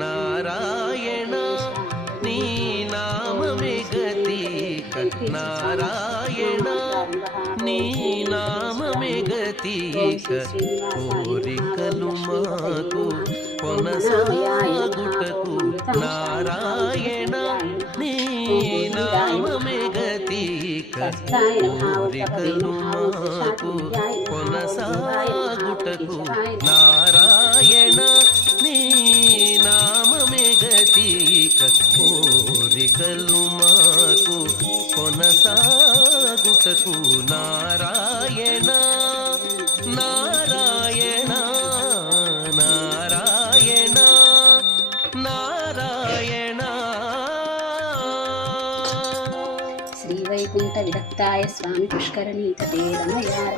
నారాయణ నీ నామమే గతీక నారాయణ నీ నామమే గతీక కోరికలు మాకు కొనసాగుటకు నారాయణ నీ నామమే గతీక కోరికలు మాకు కొనసాగుటకు నారాయణ నీ నామమే గతీక కోరికలు మాకు కొనసాగుటకు నారాయణ నారాయణ నారాయణ నారాయణ. శ్రీవైకుంఠ విరక్తాయ స్వామి పుష్కరణీ తటే రమయార